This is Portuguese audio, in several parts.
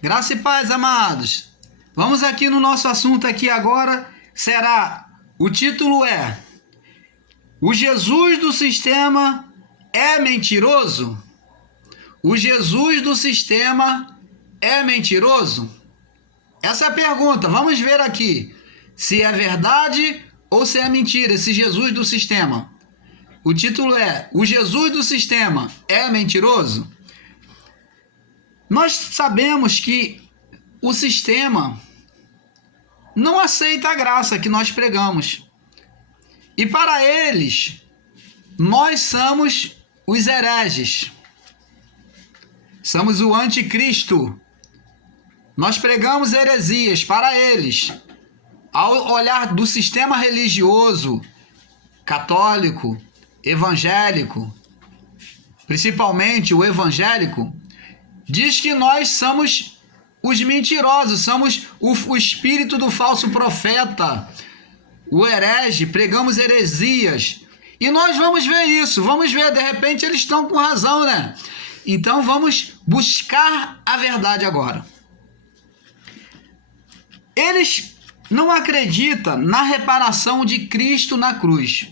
Graça e paz, amados. Vamos aqui no nosso assunto aqui agora. O título é: o Jesus do sistema é mentiroso? O Jesus do sistema é mentiroso? Essa é a pergunta. Vamos ver aqui se é verdade ou se é mentira esse Jesus do sistema. O título é: o Jesus do sistema é mentiroso? Nós sabemos que o sistema não aceita a graça que nós pregamos. E para eles, nós somos os hereges. Somos o anticristo. Nós pregamos heresias para eles. Ao olhar do sistema religioso, católico, evangélico, principalmente o evangélico, diz que nós somos os mentirosos, somos o espírito do falso profeta, o herege, pregamos heresias. E nós vamos ver isso, vamos ver, de repente eles estão com razão, né? Então vamos buscar a verdade agora. Eles não acreditam na reparação de Cristo na cruz.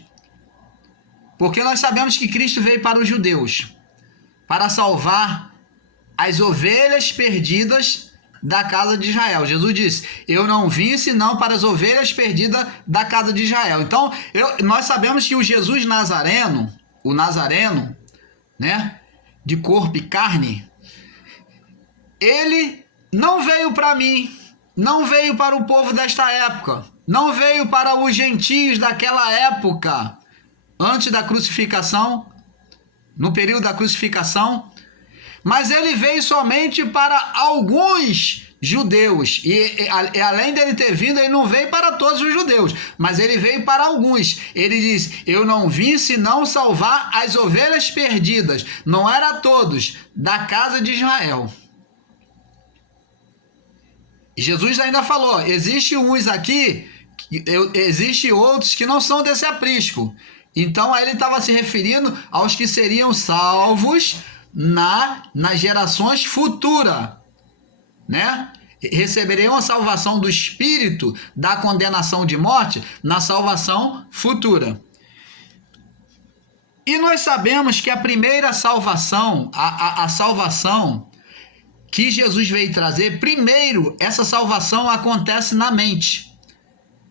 Porque nós sabemos que Cristo veio para os judeus, para salvar as ovelhas perdidas da casa de Israel. Jesus disse: eu não vim senão para as ovelhas perdidas da casa de Israel. Então, nós sabemos que o Jesus Nazareno, o Nazareno, né, de corpo e carne, ele não veio para mim, não veio para o povo desta época, não veio para os gentios daquela época, antes da crucificação, no período da crucificação, mas ele veio somente para alguns judeus. E além dele ter vindo, ele não veio para todos os judeus, mas ele veio para alguns. Ele diz: eu não vim senão salvar as ovelhas perdidas. Não era todos, da casa de Israel. E Jesus ainda falou: existe uns aqui, existe outros que não são desse aprisco. Então aí ele estava se referindo aos que seriam salvos nas gerações futuras, né? Receberiam a salvação do Espírito da condenação de morte na salvação futura. E nós sabemos que a primeira salvação, a salvação que Jesus veio trazer, primeiro, essa salvação acontece na mente.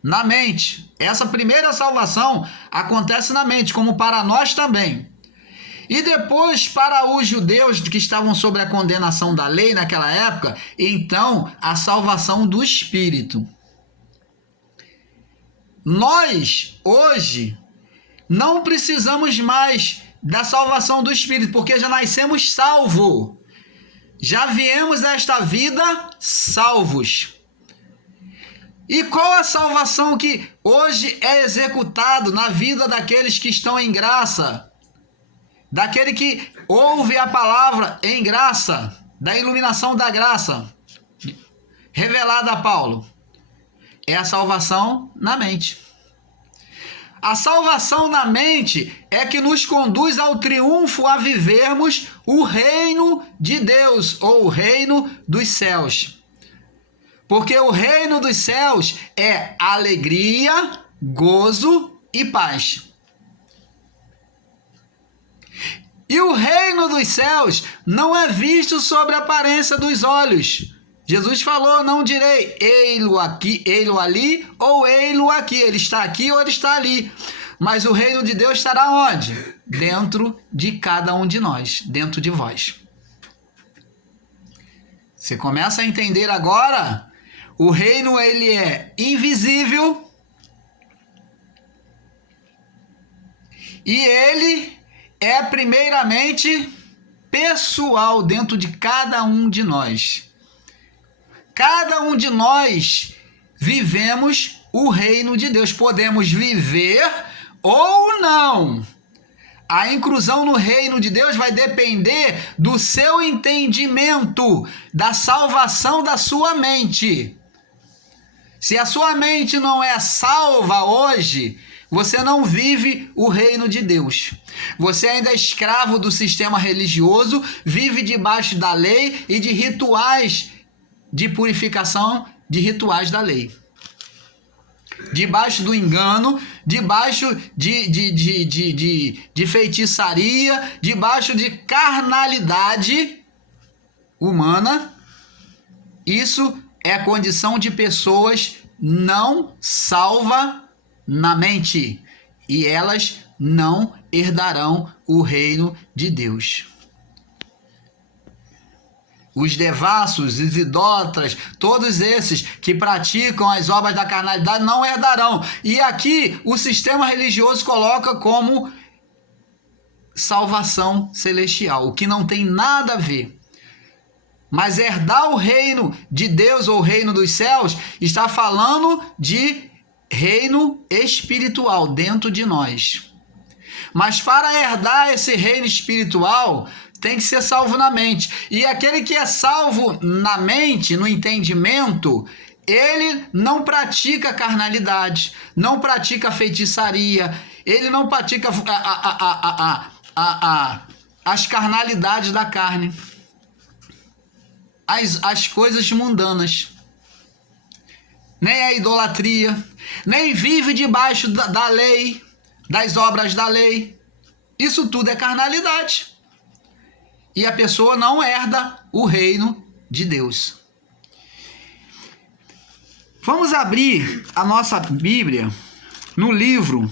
Na mente. Essa primeira salvação acontece na mente, como para nós também. E depois, para os judeus que estavam sob a condenação da lei naquela época, então, a salvação do Espírito. Nós, hoje, não precisamos mais da salvação do Espírito, porque já nascemos salvos. Já viemos a esta vida salvos. E qual a salvação que hoje é executado na vida daqueles que estão em graça? Daquele que ouve a palavra em graça, da iluminação da graça, revelada a Paulo. É a salvação na mente. A salvação na mente é que nos conduz ao triunfo a vivermos o reino de Deus, ou o reino dos céus. Porque o reino dos céus é alegria, gozo e paz. E o reino dos céus não é visto sobre a aparência dos olhos. Jesus falou: não direi ei-lo aqui, ei-lo ali, ou ei-lo aqui. Ele está aqui ou ele está ali. Mas o reino de Deus estará onde? Dentro de cada um de nós, dentro de vós. Você começa a entender agora? O reino, ele é invisível e ele é primeiramente pessoal dentro de cada um de nós. Cada um de nós vivemos o reino de Deus. Podemos viver ou não. A inclusão no reino de Deus vai depender do seu entendimento, da salvação da sua mente. Se a sua mente não é salva hoje, você não vive o reino de Deus. Você ainda é escravo do sistema religioso, vive debaixo da lei e de rituais de purificação de rituais da lei. Debaixo do engano, debaixo de feitiçaria, debaixo de carnalidade humana. Isso é a condição de pessoas não salvas na mente, e elas não herdarão o reino de Deus. Os devassos, os idólatras, todos esses que praticam as obras da carnalidade não herdarão. E aqui o sistema religioso coloca como salvação celestial, o que não tem nada a ver. Mas herdar o reino de Deus ou o reino dos céus está falando de reino espiritual dentro de nós. Mas para herdar esse reino espiritual, tem que ser salvo na mente. E aquele que é salvo na mente, no entendimento, ele não pratica carnalidade, não pratica feitiçaria, ele não pratica as carnalidades da carne, as coisas mundanas, nem a idolatria, nem vive debaixo da lei, das obras da lei. Isso tudo é carnalidade. E a pessoa não herda o reino de Deus. Vamos abrir a nossa Bíblia no livro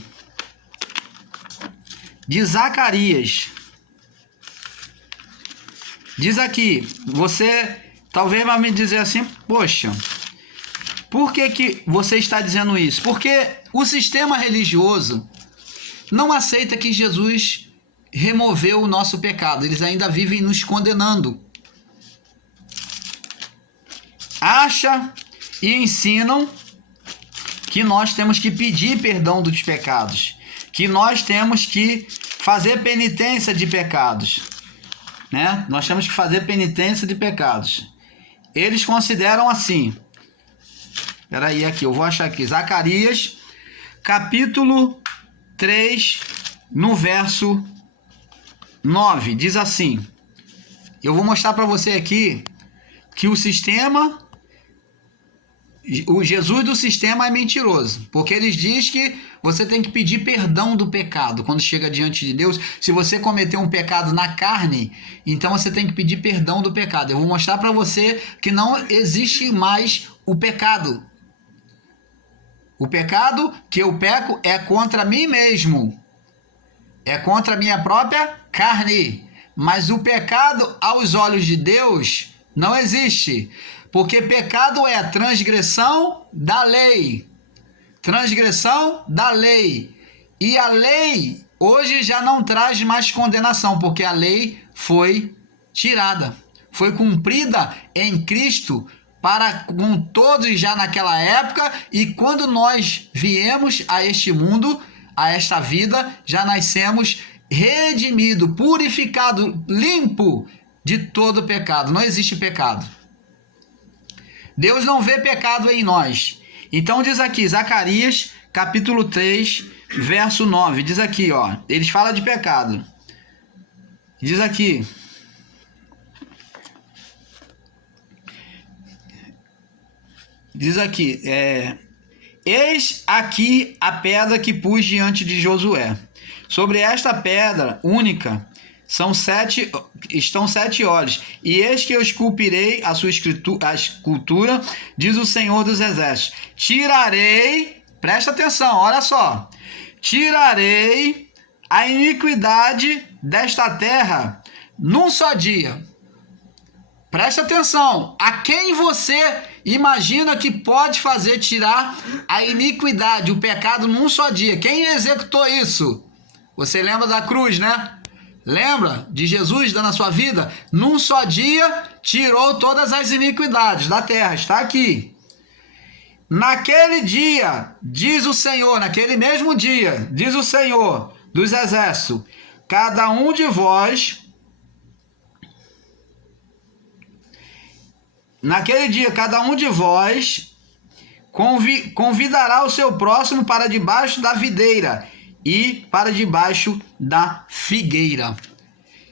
de Zacarias. Diz aqui, você talvez vai me dizer assim, poxa, por que você está dizendo isso? Porque o sistema religioso não aceita que Jesus removeu o nosso pecado. Eles ainda vivem nos condenando. Acha e ensinam que nós temos que pedir perdão dos pecados, que nós temos que fazer penitência de pecados, né? Nós temos que fazer penitência de pecados. Eles consideram assim. Espera aí, aqui, eu vou achar aqui. Zacarias, capítulo 3, no verso 9, diz assim. Eu vou mostrar para você aqui que o sistema, o Jesus do sistema é mentiroso, porque eles dizem que você tem que pedir perdão do pecado quando chega diante de Deus. Se você cometeu um pecado na carne, então você tem que pedir perdão do pecado. Eu vou mostrar para você que não existe mais o pecado. O pecado que eu peco é contra mim mesmo, é contra a minha própria carne. Mas o pecado aos olhos de Deus não existe, porque pecado é a transgressão da lei. Transgressão da lei. E a lei hoje já não traz mais condenação, porque a lei foi tirada, foi cumprida em Cristo para com todos já naquela época, e quando nós viemos a este mundo, a esta vida, já nascemos redimido, purificado, limpo de todo pecado. Não existe pecado. Deus não vê pecado em nós. Então diz aqui, Zacarias, capítulo 3, verso 9. Diz aqui, ó. Eles falam de pecado. Diz aqui. Diz aqui, eis aqui a pedra que pus diante de Josué. Sobre esta pedra única estão 7 olhos. E eis que eu esculpirei a sua escultura, diz o Senhor dos Exércitos. Tirarei, presta atenção, olha só. Tirarei a iniquidade desta terra num só dia. Presta atenção, a quem você imagina que pode fazer tirar a iniquidade, o pecado num só dia? Quem executou isso? Você lembra da cruz, né? Lembra de Jesus dando a sua vida? Num só dia tirou todas as iniquidades da terra, está aqui. Naquele dia, diz o Senhor, naquele mesmo dia, diz o Senhor dos Exércitos, cada um de vós, naquele dia, cada um de vós convidará o seu próximo para debaixo da videira e para debaixo da figueira.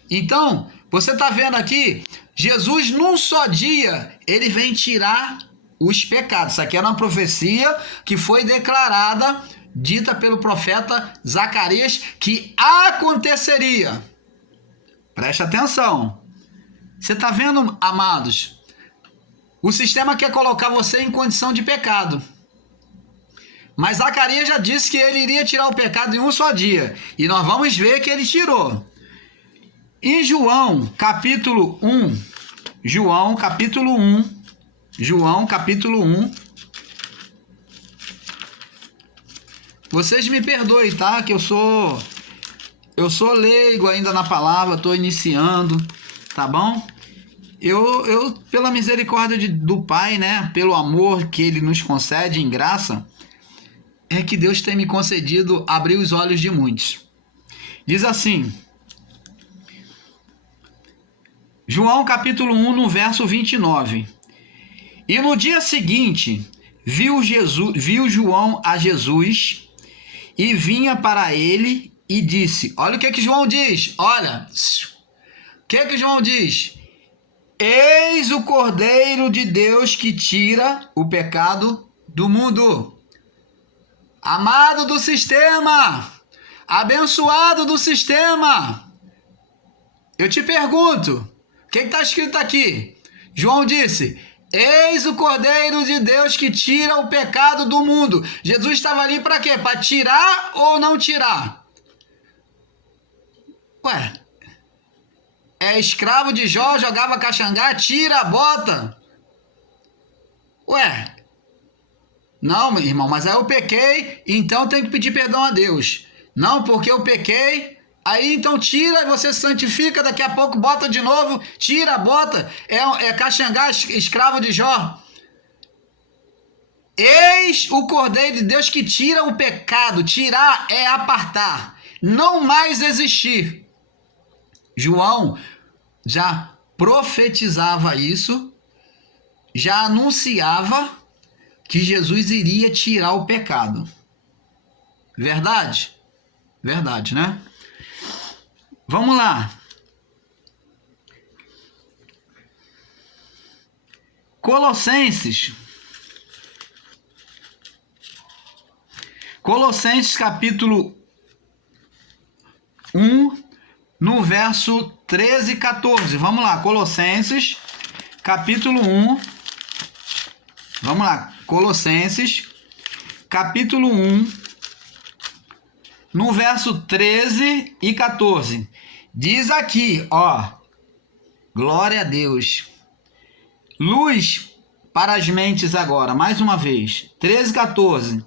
Então, você está vendo aqui, Jesus, num só dia, ele vem tirar os pecados. Isso aqui era uma profecia que foi declarada, dita pelo profeta Zacarias, que aconteceria. Preste atenção. Você está vendo, amados? O sistema quer colocar você em condição de pecado. Mas Zacarias já disse que ele iria tirar o pecado em um só dia. E nós vamos ver que ele tirou. Em João, capítulo 1. João, capítulo 1. Vocês me perdoem, tá? Que eu sou leigo ainda na palavra, estou iniciando, tá bom? Eu pela misericórdia do Pai, né? Pelo amor que Ele nos concede em graça, é que Deus tem me concedido abrir os olhos de muitos. Diz assim, João capítulo 1, no verso 29. E no dia seguinte, viu João a Jesus e vinha para ele e disse, olha o que João diz, olha, o que João diz? Eis o Cordeiro de Deus que tira o pecado do mundo. Amado do sistema, abençoado do sistema, eu te pergunto, o que está escrito aqui? João disse, eis o Cordeiro de Deus que tira o pecado do mundo. Jesus estava ali para quê? Para tirar ou não tirar? Ué, é escravo de Jó, jogava caxangá, tira a bota. Ué, não, meu irmão, mas aí eu pequei, então tem que pedir perdão a Deus. Não, porque eu pequei, aí então tira e você se santifica, daqui a pouco bota de novo, tira a bota, é caxangá, escravo de Jó. Eis o Cordeiro de Deus que tira o pecado, tirar é apartar, não mais existir. João já profetizava isso, já anunciava que Jesus iria tirar o pecado. Verdade? Verdade, né? Vamos lá. Colossenses capítulo 1, no verso 13 e 14. Vamos lá, Colossenses capítulo 1. Vamos lá, Colossenses capítulo 1, no verso 13 e 14. Diz aqui, ó, glória a Deus. Luz para as mentes agora, mais uma vez. 13 e 14.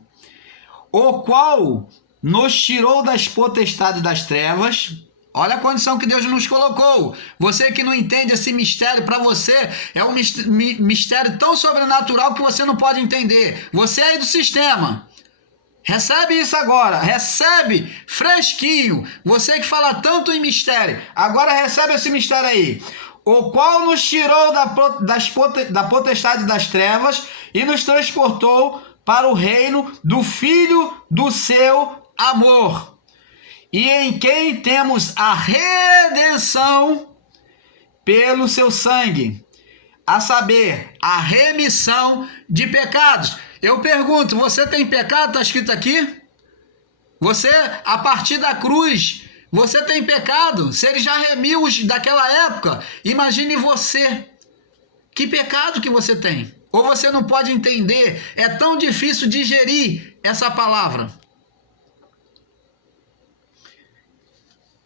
O qual nos tirou das potestades das trevas. Olha a condição que Deus nos colocou. Você que não entende esse mistério, para você é um mistério tão sobrenatural que você não pode entender. Você é aí do sistema. Recebe isso agora. Recebe fresquinho. Você que fala tanto em mistério, agora recebe esse mistério aí. O qual nos tirou da potestade das trevas e nos transportou para o reino do Filho do seu amor, e em quem temos a redenção pelo seu sangue, a saber, a remissão de pecados. Eu pergunto, você tem pecado? Está escrito aqui? Você, a partir da cruz, você tem pecado? Se ele já remiu os daquela época, imagine você. Que pecado que você tem? Ou você não pode entender? É tão difícil digerir essa palavra.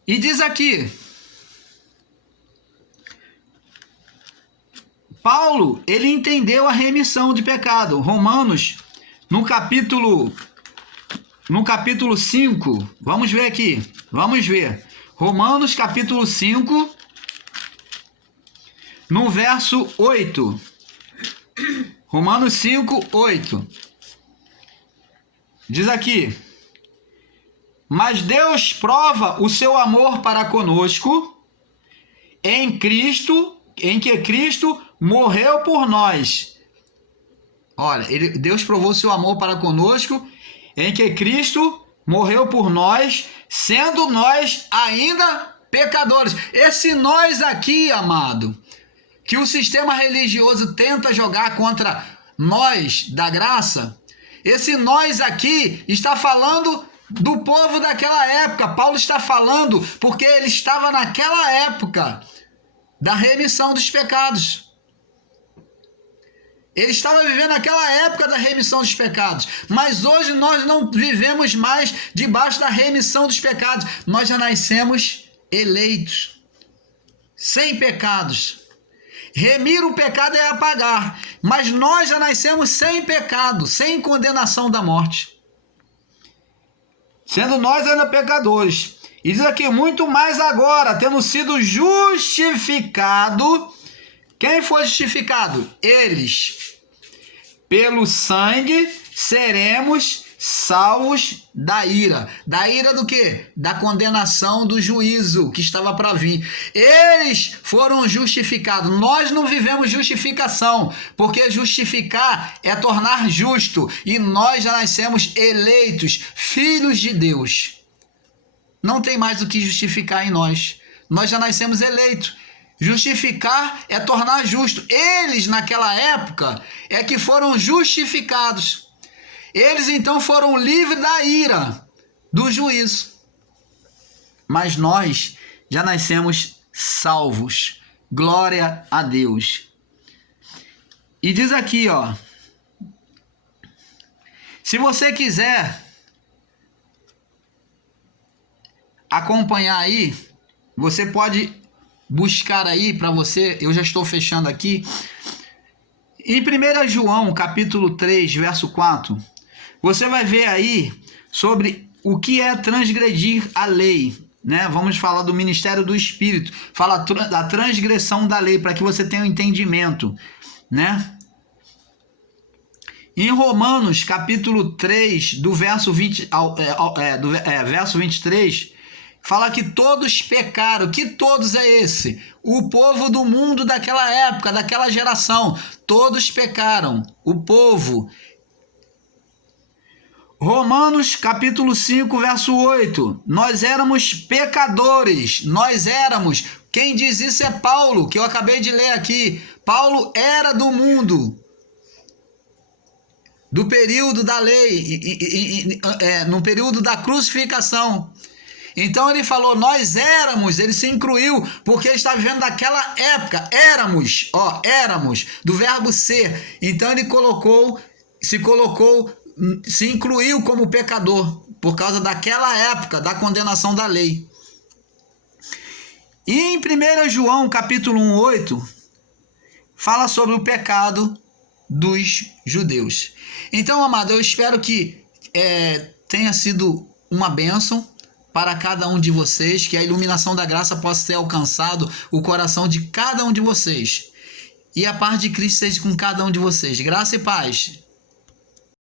E diz aqui, Paulo, ele entendeu a remissão de pecado. Romanos, no capítulo 5, vamos ver aqui, vamos ver. Romanos, capítulo 5, no verso 8. Romanos 5, 8. Diz aqui, mas Deus prova o seu amor para conosco em que Cristo morreu por nós. Olha, Deus provou o seu amor para conosco em que Cristo morreu por nós, sendo nós ainda pecadores. Esse nós aqui, amado, que o sistema religioso tenta jogar contra nós da graça, esse nós aqui está falando do povo daquela época. Paulo está falando porque ele estava naquela época da remissão dos pecados. Ele estava vivendo aquela época da remissão dos pecados. Mas hoje nós não vivemos mais debaixo da remissão dos pecados. Nós já nascemos eleitos, sem pecados. Remir o pecado é apagar. Mas nós já nascemos sem pecado, sem condenação da morte. Sendo nós ainda pecadores. E diz aqui, muito mais agora, tendo sido justificado. Quem foi justificado? Eles. Pelo sangue seremos salvos da ira. Da ira do quê? Da condenação do juízo que estava para vir. Eles foram justificados. Nós não vivemos justificação, porque justificar é tornar justo. E nós já nascemos eleitos, filhos de Deus. Não tem mais o que justificar em nós. Nós já nascemos eleitos. Justificar é tornar justo. Eles, naquela época, é que foram justificados. Eles, então, foram livres da ira, do juízo. Mas nós já nascemos salvos. Glória a Deus. E diz aqui, ó. Se você quiser acompanhar aí, você pode buscar aí para você, eu já estou fechando aqui, em 1 João, capítulo 3, verso 4, você vai ver aí sobre o que é transgredir a lei, né? Vamos falar do ministério do Espírito, fala da transgressão da lei, para que você tenha um entendimento, né? Em Romanos, capítulo 3, do verso 20 verso 23, fala que todos pecaram. Que todos é esse? O povo do mundo daquela época, daquela geração. Todos pecaram. O povo. Romanos capítulo 5, verso 8. Nós éramos pecadores. Nós éramos. Quem diz isso é Paulo, que eu acabei de ler aqui. Paulo era do mundo, do período da lei, no período da crucificação. Então ele falou, nós éramos, ele se incluiu, porque ele está vivendo daquela época, éramos, do verbo ser. Então ele se incluiu como pecador, por causa daquela época, da condenação da lei. E em 1 João, capítulo 1, 8, fala sobre o pecado dos judeus. Então, amado, eu espero que tenha sido uma bênção para cada um de vocês, que a iluminação da graça possa ter alcançado o coração de cada um de vocês. E a paz de Cristo seja com cada um de vocês. Graça e paz.